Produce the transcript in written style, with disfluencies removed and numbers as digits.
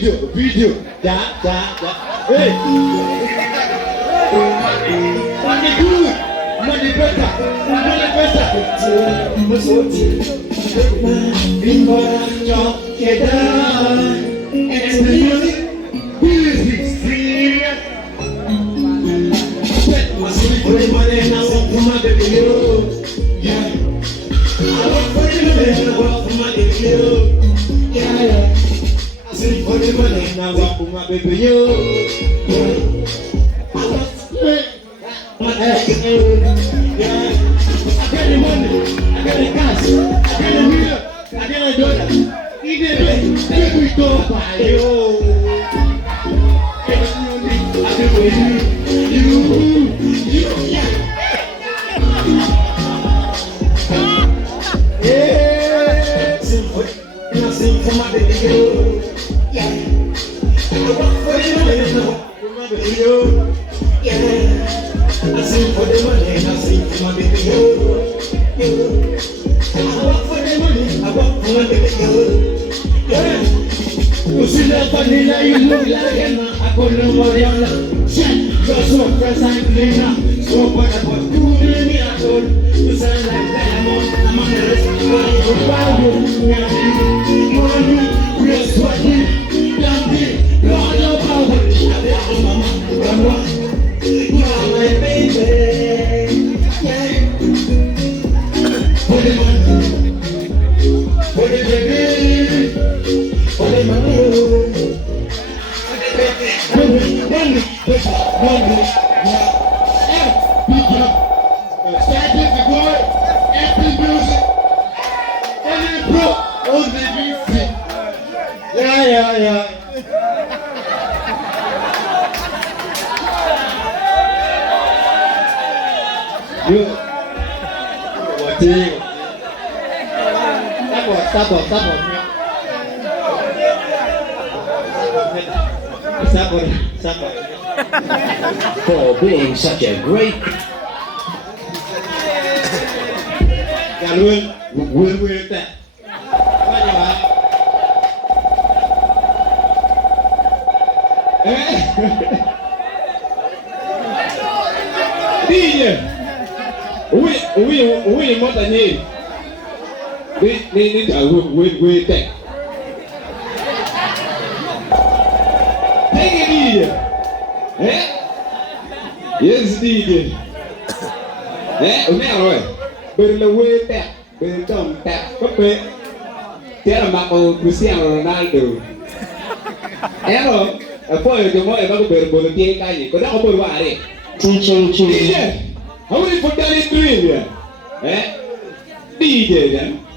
video. Ja. Hey. Money good. Money better. For being such a great we more than him. We take. Take it easy. Yes, DJ. Now, but the way back, but don't tap, but tell them about Cristiano Ronaldo. Hello, a boy, the boy about the volunteer guy, but I'm going to worry. DJ, how many put that in dream? DJ, then?